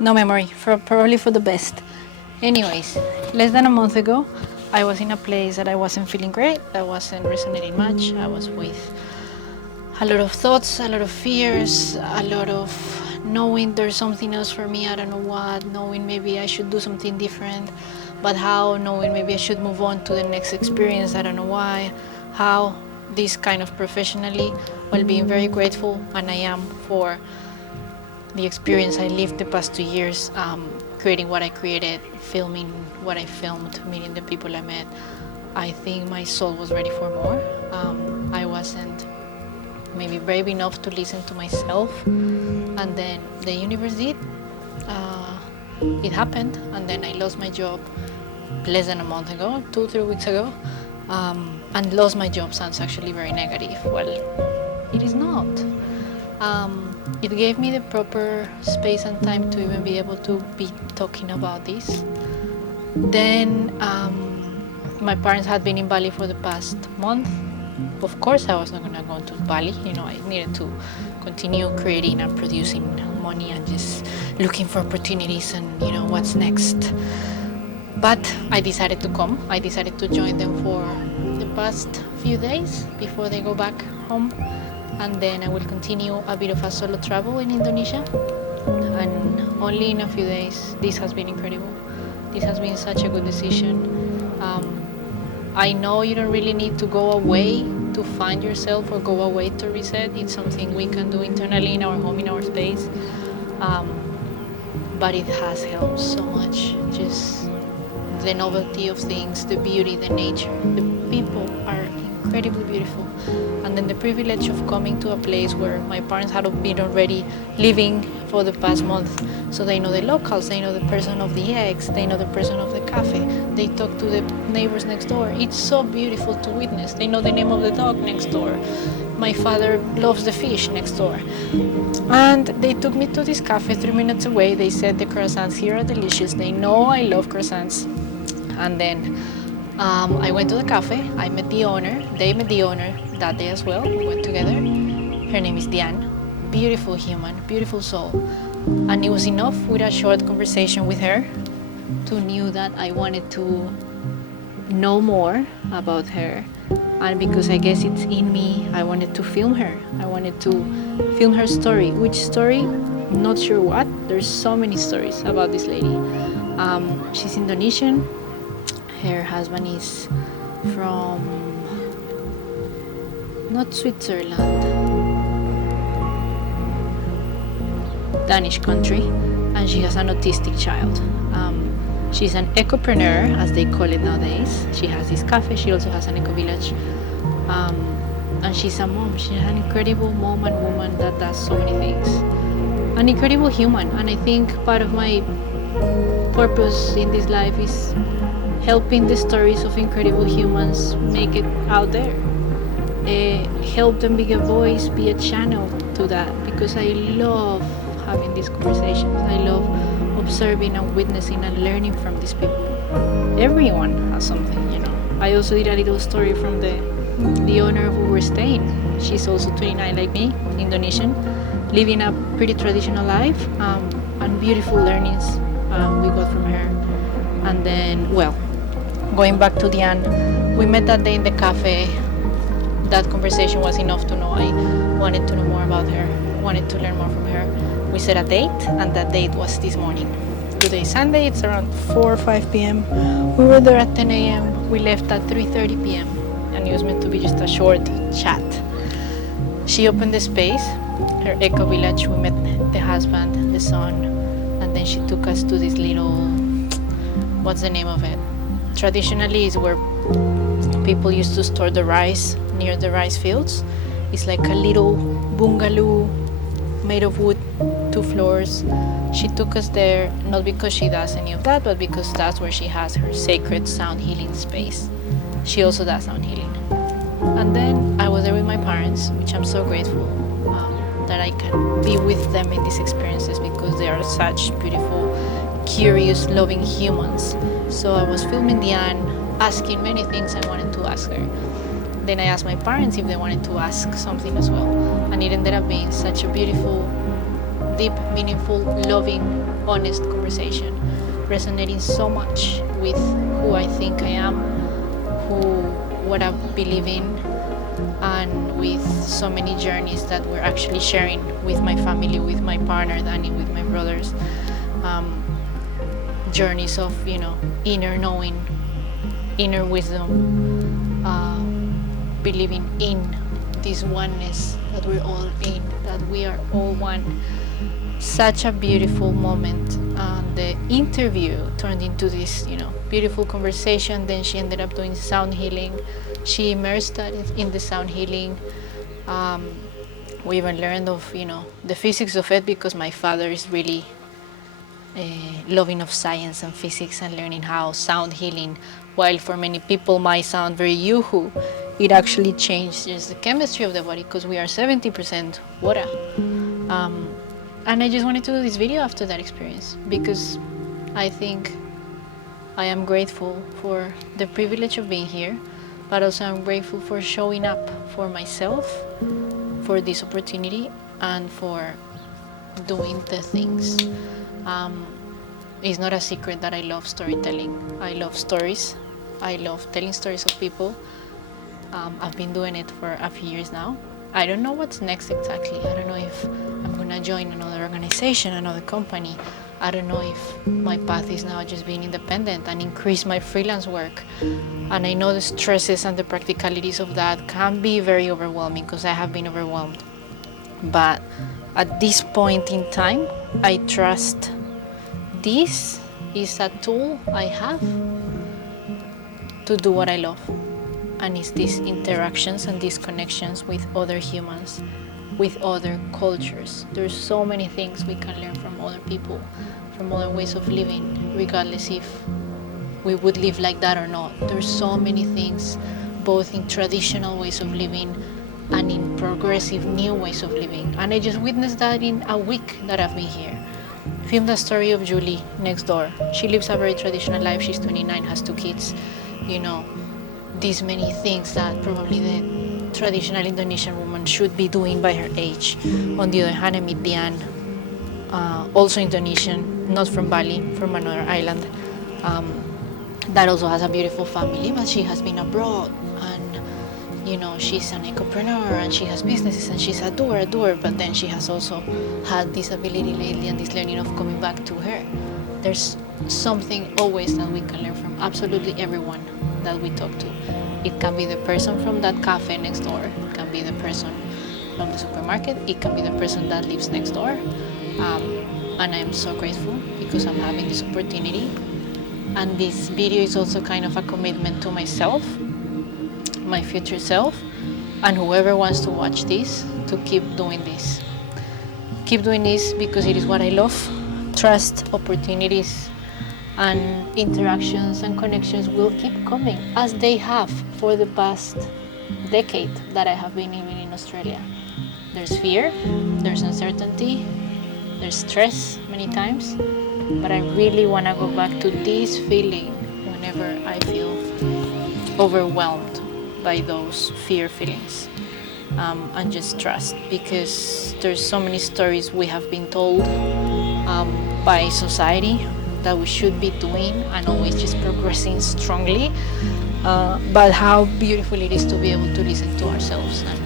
No memory, probably for the best. Anyways, less than a month ago, I was in a place that I wasn't feeling great, that wasn't resonating much. I was with a lot of thoughts, a lot of fears, a lot of knowing there's something else for me, I don't know what, knowing maybe I should do something different, but how, knowing maybe I should move on to the next experience, I don't know why, how, this kind of professionally, while being very grateful, and I am, for the experience I lived the past 2 years, creating what I created, filming what I filmed, meeting the people I met. I think my soul was ready for more. I wasn't maybe brave enough to listen to myself, and then the universe did. It happened, and then I lost my job less than a month ago, 2-3 weeks ago, and lost my job sounds actually very negative. Well, it is not. It gave me the proper space and time to even be able to be talking about this. Then my parents had been in Bali for the past month. Of course I was not going to go to Bali, I needed to continue creating and producing money and just looking for opportunities and what's next. But I decided to come. I decided to join them for the past few days before they go back home, and then I will continue a bit of a solo travel in Indonesia. And only in a few days, this has been incredible. This has been such a good decision. I know you don't really need to go away to find yourself or go away to reset. It's something we can do internally in our home, in our space. But it has helped so much. Just the novelty of things, the beauty, the nature. The people are incredibly beautiful. And then the privilege of coming to a place where my parents had been already living for the past month. So they know the locals, they know the person of the eggs, they know the person of the cafe, they talk to the neighbors next door. It's so beautiful to witness. They know the name of the dog next door. My father loves the fish next door. And they took me to this cafe 3 minutes away. They said the croissants here are delicious. They know I love croissants. And then I went to the cafe. I met the owner. They met the owner that day as well. We went together. Her name is Diane. Beautiful human, beautiful soul. And it was enough with a short conversation with her to know that I wanted to know more about her. And because I guess it's in me, I wanted to film her. I wanted to film her story. Which story? Not sure what. There's so many stories about this lady. She's Indonesian. Her husband is from not Switzerland, Danish country, and she has an autistic child. She's an ecopreneur, as they call it nowadays. She has this cafe. She also has an eco village, and she's a mom. She's an incredible mom and woman that does so many things. An incredible human, and I think part of my purpose in this life is helping the stories of incredible humans make it out there. Help them be a voice, be a channel to that, because I love having these conversations. I love observing and witnessing and learning from these people. Everyone has something, I also did a little story from the owner of where we're staying. She's also 29 like me, Indonesian, living a pretty traditional life, and beautiful learnings we got from her. And then, going back to Diane, we met that day in the cafe. That conversation was enough to know I wanted to know more about her, wanted to learn more from her. We set a date, and that date was this morning. Today is Sunday, it's around 4 or 5 p.m. We were there at 10 a.m. We left at 3:30 p.m. and it was meant to be just a short chat. She opened the space, her eco village. We met the husband, the son, and then she took us to this little, what's the name of it? Traditionally, it's where people used to store the rice near the rice fields. It's like a little bungalow made of wood, 2 floors. She took us there not because she does any of that, but because that's where she has her sacred sound healing space. She also does sound healing. And then I was there with my parents, which I'm so grateful that I can be with them in these experiences, because they are such beautiful, curious, loving humans. So I was filming Diane, asking many things I wanted to ask her. Then I asked my parents if they wanted to ask something as well. And it ended up being such a beautiful deep, meaningful, loving, honest conversation, resonating so much with who I think I am, what I believe in, and with so many journeys that we're actually sharing with my family, with my partner Danny, with my brothers. Journeys of, inner knowing, inner wisdom, believing in this oneness that we're all in, that we are all one. Such a beautiful moment. The interview turned into this, beautiful conversation. Then she ended up doing sound healing. She immersed in the sound healing. We even learned of, the physics of it, because my father is really loving of science and physics, and learning how sound healing, while for many people might sound very yoo-hoo, it actually changes the chemistry of the body, because we are 70% water. And I just wanted to do this video after that experience, because I think I am grateful for the privilege of being here, but also I'm grateful for showing up for myself, for this opportunity, and for doing the things. It's not a secret that I love storytelling. I love stories. I love telling stories of people. I've been doing it for a few years now. I don't know what's next exactly. I don't know if I'm gonna join another organization, another company. I don't know if my path is now just being independent and increase my freelance work. And I know the stresses and the practicalities of that can be very overwhelming, because I have been overwhelmed. But at this point in time, I trust this is a tool I have to do what I love. And it's these interactions and these connections with other humans, with other cultures. There's so many things we can learn from other people, from other ways of living, regardless if we would live like that or not. There's so many things, both in traditional ways of living and in progressive new ways of living. And I just witnessed that in a week that I've been here. Filmed the story of Julie next door. She lives a very traditional life. She's 29, has 2 kids. These many things that probably the traditional Indonesian woman should be doing by her age. On the other hand, I meet Diane, also Indonesian, not from Bali, from another island, that also has a beautiful family, but she has been abroad, and she's an ecopreneur, and she has businesses, and she's a doer, but then she has also had this ability lately and this learning of coming back to her. There's something always that we can learn from absolutely everyone that we talk to. It can be the person from that cafe next door, it can be the person from the supermarket, it can be the person that lives next door. And I'm so grateful because I'm having this opportunity. And this video is also kind of a commitment to myself, my future self, and whoever wants to watch this, to keep doing this. Keep doing this because it is what I love. Trust, opportunities, and interactions and connections will keep coming, as they have for the past decade that I have been living in Australia. There's fear, there's uncertainty, there's stress many times, but I really want to go back to this feeling whenever I feel overwhelmed by those fear feelings, and just trust, because there's so many stories we have been told by society that we should be doing and always just progressing strongly, but how beautiful it is to be able to listen to ourselves and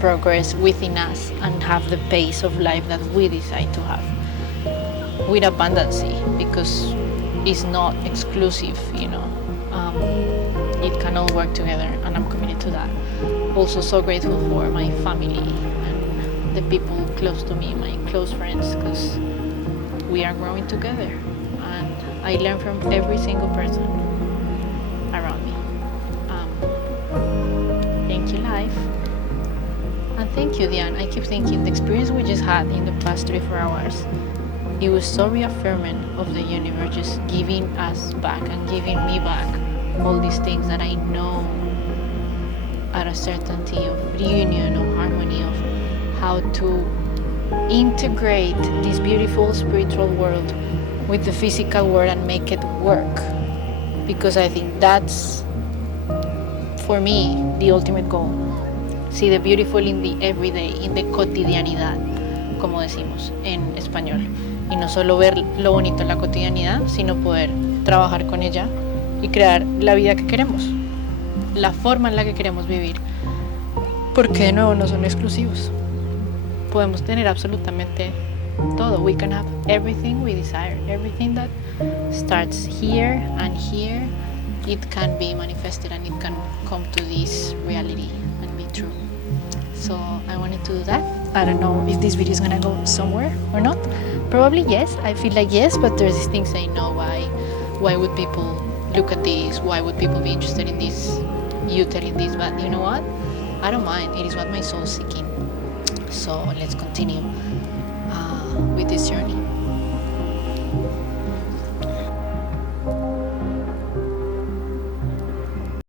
progress within us and have the pace of life that we decide to have with abundance, because it's not exclusive, it can all work together, and I'm committed to that. Also so grateful for my family and the people close to me, my close friends, because we are growing together, and I learn from every single person around me. Thank you, life. And thank you, Diane. I keep thinking the experience we just had in the past 3-4 hours, it was so reaffirming of the universe just giving us back and giving me back all these things that I know at a certainty of reunion, of harmony, of how to integrate this beautiful spiritual world with the physical world and make it work. Because I think that's, for me, the ultimate goal. See the beautiful in the everyday, in the cotidianidad, como decimos en español. Y no solo ver lo bonito en la cotidianidad, sino poder trabajar con ella y crear la vida que queremos, la forma en la que queremos vivir. Porque de nuevo no son exclusivos. Podemos tener absolutamente todo. We can have everything we desire. Everything that starts here and here, it can be manifested and it can come to this reality and be true. So I wanted to do that. I don't know if this video is gonna go somewhere or not. Probably yes. I feel like yes, but there's these things saying no. Why would people look at this? Why would people be interested in this? You telling this, but you know what? I don't mind. It is what my soul is seeking. So let's continue with this journey.